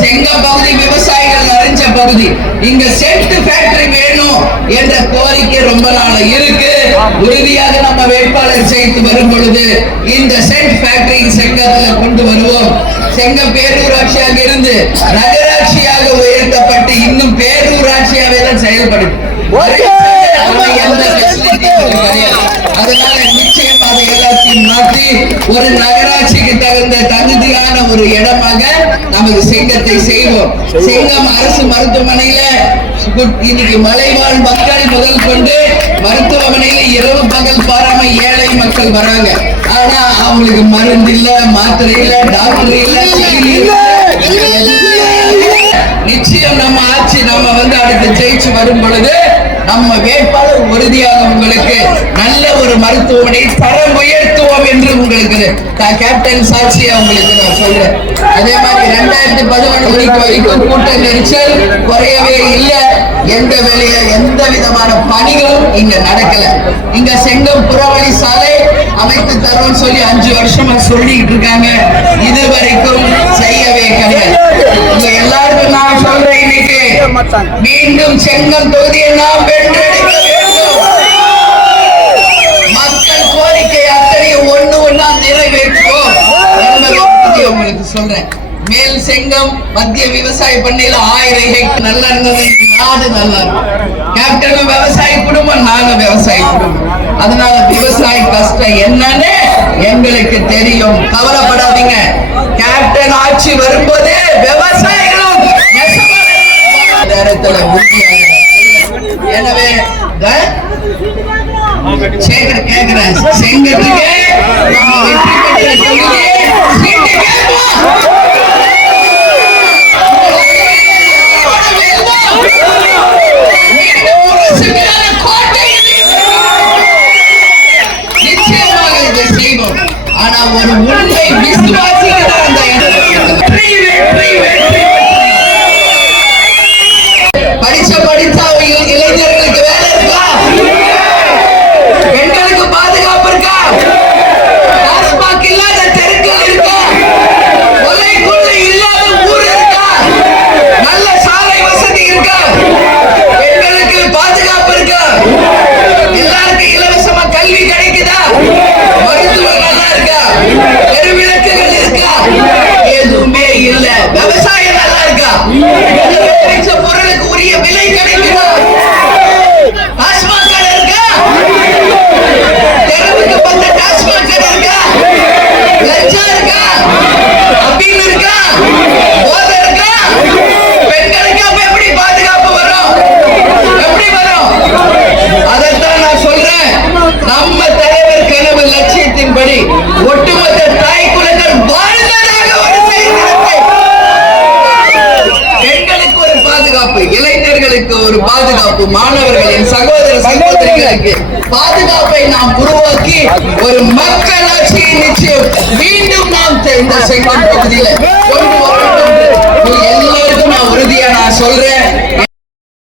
செங்கம் பகுதி விவசாயிகள் நிறைஞ்ச பகுதி. இங்க சென்ட் ஃபேக்டரி வேணும் என்ற கோரிக்கை ரொம்ப நாள் இருக்கு. உறுதியாக நம்ம வேட்பாளர் செய்து வரும் பொழுது இந்த சென்ட் ஃபேக்டரி செங்கத்தில் கொண்டு வருவோம். செங்கம் பேரூராட்சியாக இருந்து நகராட்சியாக உயர்த்தப்பட்டு இன்னும் பேரூராட்சியாவே தான் செயல்படுது. அதனால நிச்சயம் அதை எல்லாத்தையும் மாற்றி ஒரு நகராட்சிக்கு தகுந்த தகுதியான ஒரு இடமாக நமது செங்கத்தை செய்வோம். செங்கம் அரசு மருத்துவமனையில இன்னைக்கு மலைவாழ் மக்கள் முதல் கொண்டு மருத்துவமனையில இரவு பகல் பாராம ஏழை மக்கள் வராங்க. ஆனா அவங்களுக்கு மருந்து இல்ல, மாத்திரை இல்ல, டாக்டர் இல்ல. நிச்சயம் நம்ம ஆட்சி நம்ம அடுத்து ஜெயிச்சு வரும் பொழுது நம்ம வேட்பாளர் உறுதியாக உங்களுக்கு நல்ல ஒரு மருத்துவமனை தரம் உயர்த்துவோம் என்று உங்களுக்கு கேப்டன் சாட்சியா உங்களுக்கு நான் சொல்றேன். அதே மாதிரி 2011 வரைக்கும் கூட்ட நெரிசல் குறையவே இல்லை. எந்த வேலையில எந்த விதமான பணிகளும் இங்க நடக்கல. இங்க செங்கம் புறவழி சாலை அமைத்து தரோம்னு சொல்லி 5 வருஷமா சொல்லிட்டு இருக்காங்க. இதுவரைக்கும் செய்யவே கிடையாது. உங்க எல்லாருக்கும் நான் சொல்றேன், இன்னைக்கு மீண்டும் செங்கம் தொகுதியை நாம் வென்றெடுக்க வேண்டும். மக்கள் கோரிக்கை அத்தனையும் ஒண்ணா நிறைவேற்றுவோம் என்பதை உங்களுக்கு சொல்றேன். மேல் செங்கம் மத்திய விவசாய பண்ணையில 1000 ஹெக்டர் நல்லா இருந்தது. நாடு நல்லா இருக்கும். கேப்டன் விவசாய குடும்பம், நாங்க விவசாய குடும்பம். அதனால விவசாய கஷ்டம் என்னன்னு எங்களுக்கு தெரியும். கவலைப்படாதீங்க. கேப்டன் ஆட்சி வரும்போது விவசாயிகளும் நேரத்துல உறுதியாக. எனவே கேட்கிறேன், செங்கத்துக்கு நிச்சயமாக இதை செய்வோம். ஆனா ஒரு உண்மை விசுவாசிகள் அந்த படித்தா இளைஞர்களுக்கு வேலை இருக்கா? பெண்களுக்கு பாதுகாப்பு இருக்கா? டாஸ்மாக் இல்லாத தெருக்கள் இருக்கா? கொலை கொள்ளை இல்லாத ஊர் இருக்கா? நல்ல சாலை வசதி இருக்கா? பெண்களுக்கு பாதுகாப்பு இருக்கா? எல்லாருக்கும் இலவசமா கல்வி கிடைக்குதா? மருத்துவம் நல்லா இருக்கா? தெருவிளக்குகள் இருக்கா? எதுவுமே இல்ல. விவசாயம் நல்லா இருக்கா? பொருளுக்கு உரிய விலை கிடைக்குதா? டாஸ்மாக் கடை இருக்கா? தெருவுக்கு 10 டாஸ்மாக் கடை இருக்கா? லஞ்சம் இருக்கா? அப்படின்னு இருக்கா? போதை இருக்கா? பெண்களுக்கு அப்ப எப்படி பாதுகாப்பு வரும்? எப்படி வரும்? அதைத்தான் நான் சொல்றேன். நம்ம தலைவர் கனவு லட்சியத்தின்படி ஒட்டுமொத்த தாய் குலங்கள் வாழ்ந்ததாக ஒரு செய்திருக்கை. பெண்களுக்கு ஒரு பாதுகாப்பு, இளைஞர்களுக்கு ஒரு பாதுகாப்பு, மாணவர்களின் சகோதர சகோதரிகளுக்கு பாதுகாப்பை நாம் உருவாக்கி ஒரு மக்கள் ஆட்சியை நிச்சயம் மீண்டும் நாம் இந்த செங்கம் பகுதியில் கொண்டு வர வேண்டும். எல்லாருக்கும் நான் உறுதியா நான் சொல்றேன்.